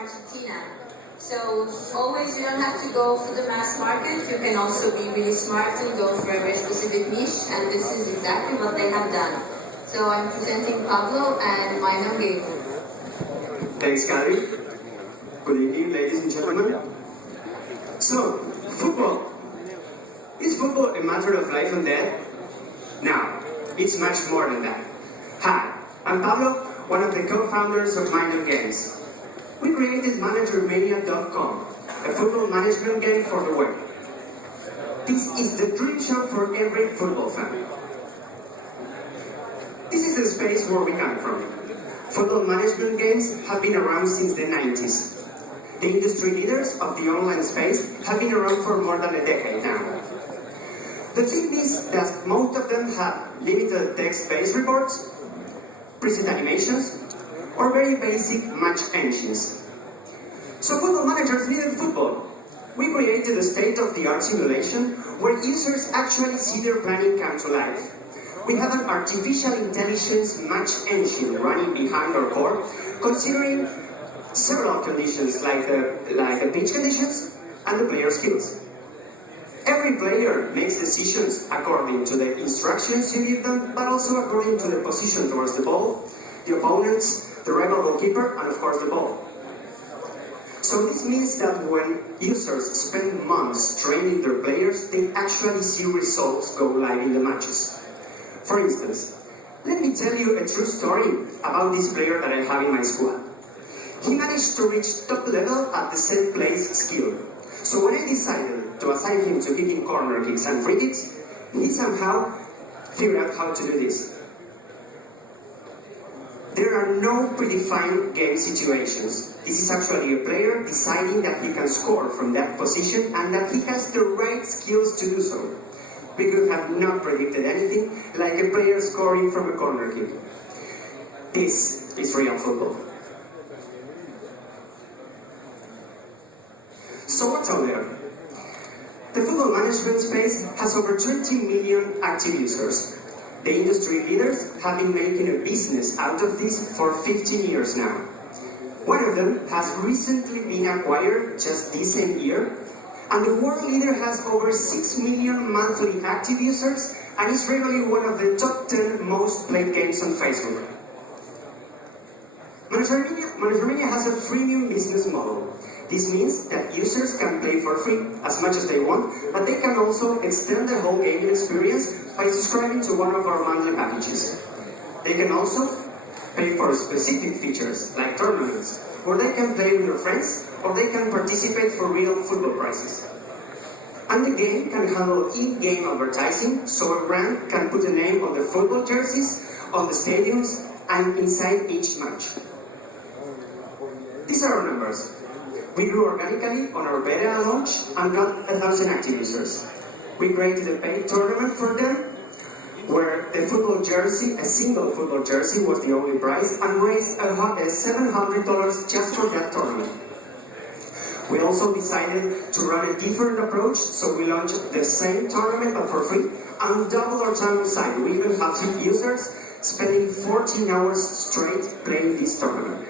Argentina. So always you don't have to go for the mass market, you can also be really smart and go for a very specific niche, and this is exactly what they have done. So I'm presenting Pablo and my name Gabriel. Thanks, Kari. Good evening, ladies and gentlemen. So, football. Is football a matter of life and death? No, it's much more than that. Hi, I'm Pablo, one of the co-founders of Mind Games. We created Manager-Mania.com, a football management game for the web. This is the dream show for every football fan. This is the space where we come from. Football management games have been around since the 90s. The industry leaders of the online space have been around for more than a decade now. The thing is that most of them have limited text-based reports, preset animations, or very basic match engines. So football managers needed football. We created a state-of-the-art simulation where users actually see their planning come to life. We have an artificial intelligence match engine running behind our core, considering several conditions like the pitch conditions and the player skills. Every player makes decisions according to the instructions you give them, but also according to the position towards the ball, the opponents, the rival goalkeeper, and of course the ball. So this means that when users spend months training their players, they actually see results go live in the matches. For instance, let me tell you a true story about this player that I have in my squad. He managed to reach top level at the set plays skill. So when I decided to assign him to kicking corner kicks and free kicks, he somehow figured out how to do this. There are no predefined game situations. This is actually a player deciding that he can score from that position and that he has the right skills to do so. We could have not predicted anything like a player scoring from a corner kick. This is real football. So what's out there? The football management space has over 20 million active users. The industry leaders have been making a business out of this for 15 years now. One of them has recently been acquired just this same year, and the world leader has over 6 million monthly active users and is regularly one of the top 10 most played games on Facebook. Manager-Mania has a freemium business model. This means that users can play for free as much as they want, but they can also extend the whole gaming experience by subscribing to one of our monthly packages. They can also pay for specific features like tournaments, where they can play with their friends or they can participate for real football prizes. And the game can handle in-game advertising, so a brand can put a name on the football jerseys, on the stadiums, and inside each match. These are our numbers. We grew organically on our beta launch and got 1,000 active users. We created a paid tournament for them, where the football jersey, a single football jersey, was the only prize, and raised $700 just for that tournament. We also decided to run a different approach, so we launched the same tournament but for free, and doubled our time on site. We even have some users spending 14 hours straight playing this tournament.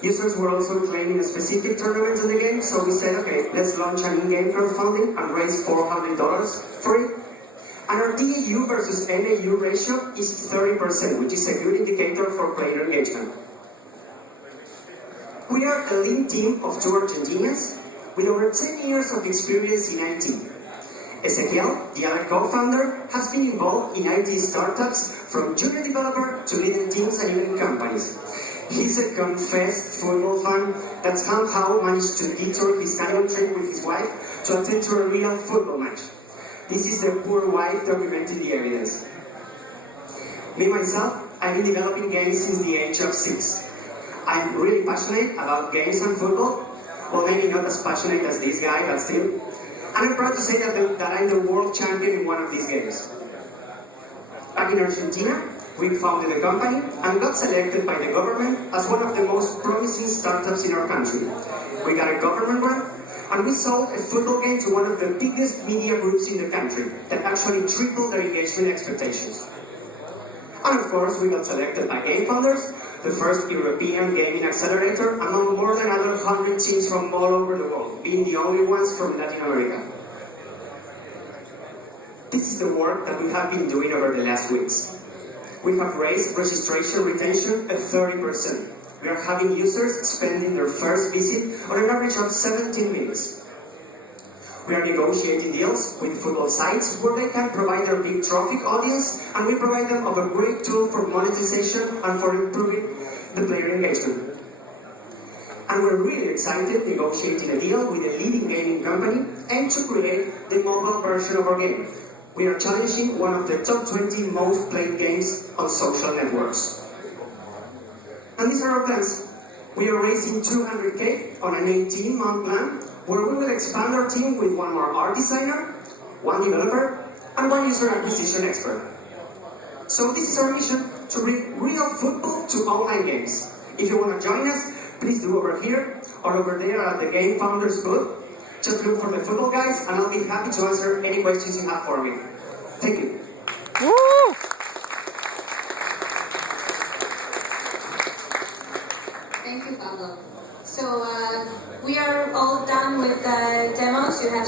Users were also claiming a specific tournament in the game, so we said, okay, let's launch an in-game crowdfunding and raise $400 for it. And our DAU versus MAU ratio is 30%, which is a good indicator for player engagement. We are a lean team of 2 Argentinians with over 10 years of experience in IT. Ezequiel, the other co-founder, has been involved in IT startups from junior developer to leading teams and even companies. He's a confessed football fan that somehow managed to detour his honeymoon trip with his wife to attend to a real football match. This is the poor wife documenting the evidence. Me, myself, I've been developing games since the age of 6. I'm really passionate about games and football. Well, maybe not as passionate as this guy, but still. And I'm proud to say that I'm the world champion in one of these games. Back in Argentina, we founded a company and got selected by the government as one of the most promising startups in our country. We got a government grant, and we sold a football game to one of the biggest media groups in the country that actually tripled their engagement expectations. And of course, we got selected by game founders the first European gaming accelerator among more than 100 teams from all over the world, being the only ones from Latin America. This is the work that we have been doing over the last weeks. We have raised registration retention at 30%. We are having users spending their first visit on an average of 17 minutes. We are negotiating deals with football sites where they can provide their big trophic audience, and we provide them of a great tool for monetization and for improving the player engagement. And we're really excited negotiating a deal with a leading gaming company and to create the mobile version of our game. We are challenging one of the top 20 most played games on social networks. And these are our plans. We are raising 200K on an 18-month plan where we will expand our team with one more art designer, one developer, and one user acquisition expert. So this is our mission, to bring real football to online games. If you want to join us, please do over here or over there at the Game Founders booth. Just look for the football guys and I'll be happy to answer any questions you have for me. Thank you. Woo! Thank you, Pablo. So we are all done with the demos. You have